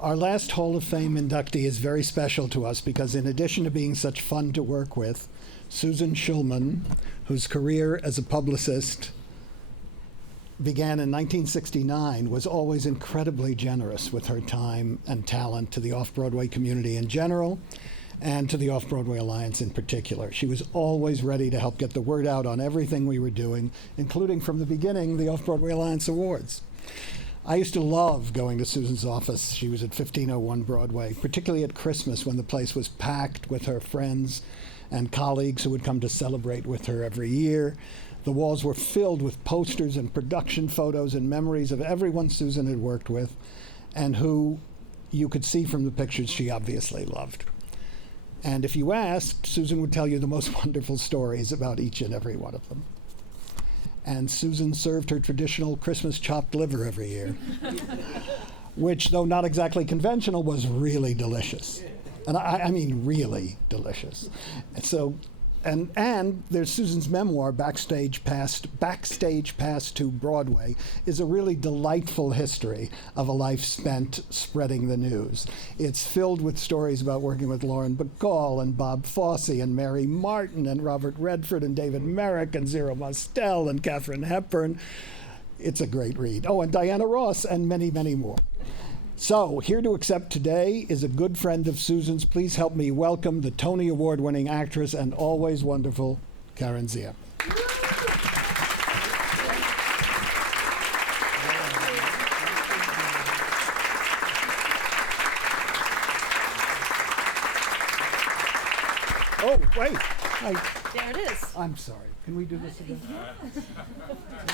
Our last Hall of Fame inductee is very special to us because in addition to being such fun to work with, Susan Schulman, whose career as a publicist began in 1969, was always incredibly generous with her time and talent to the off-Broadway community in general and to the Off-Broadway Alliance in particular. She was always ready to help get the word out on everything we were doing, including from the beginning, the Off-Broadway Alliance Awards. I used to love going to Susan's office. She was at 1501 Broadway, particularly at Christmas when the place was packed with her friends and colleagues who would come to celebrate with her every year. The walls were filled with posters and production photos and memories of everyone Susan had worked with and who you could see from the pictures she obviously loved. And if you asked, Susan would tell you the most wonderful stories about each and every one of them. And Susan served her traditional Christmas chopped liver every year, which, though not exactly conventional, was really delicious. And I mean really delicious. And there's Susan's memoir, Backstage Pass to Broadway, is a really delightful history of a life spent spreading the news. It's filled with stories about working with Lauren Bacall and Bob Fosse and Mary Martin and Robert Redford and David Merrick and Zero Mostel and Katharine Hepburn. It's a great read. Oh, and Diana Ross and many, many more. So, here to accept today is a good friend of Susan's. Please help me welcome the Tony Award-winning actress and always wonderful Karen Zia. Oh, wait. There it is. I'm sorry. Can we do this again? We're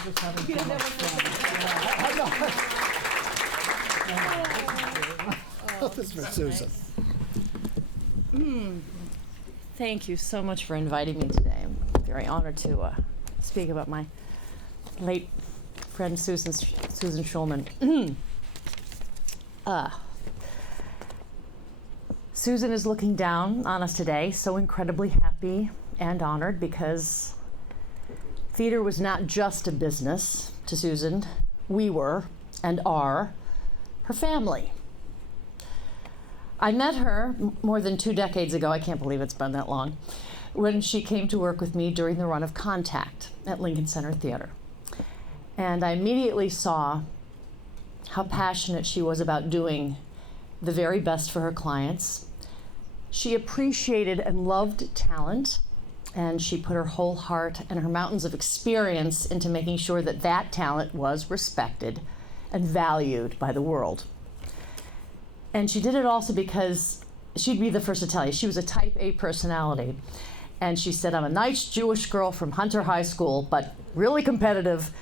just having so much fun. This is for Susan. Thank you so much for inviting me today. I'm very honored to speak about my late friend Susan Schulman. Susan is looking down on us today, so incredibly happy and honored because theater was not just a business to Susan. We were and are her family. I met her more than 2 decades ago, I can't believe it's been that long, when she came to work with me during the run of Contact at Lincoln Center Theater. And I immediately saw how passionate she was about doing the very best for her clients. She appreciated and loved talent, and she put her whole heart and her mountains of experience into making sure that that talent was respected and valued by the world. And she did it also because she'd be the first to tell you, she was a type A personality. And she said, I'm a nice Jewish girl from Hunter High School, but really competitive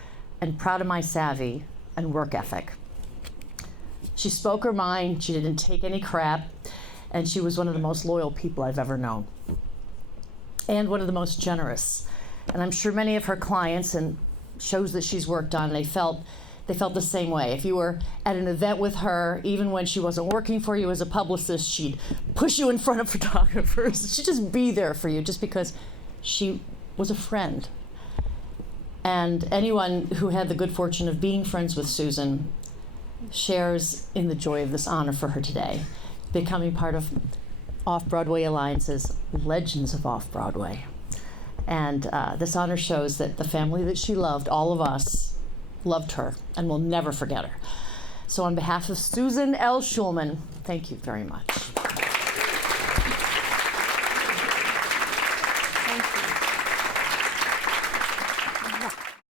and proud of my savvy and work ethic. She spoke her mind, she didn't take any crap, and she was one of the most loyal people I've ever known. And one of the most generous. And I'm sure many of her clients and shows that she's worked on, they felt the same way. If you were at an event with her, even when she wasn't working for you as a publicist, she'd push you in front of photographers. She'd just be there for you just because she was a friend. And anyone who had the good fortune of being friends with Susan shares in the joy of this honor for her today, becoming part of Off-Broadway Alliance's Legends of Off-Broadway. And this honor shows that the family that she loved, all of us, loved her and will never forget her. So on behalf of Susan L. Schulman, thank you very much.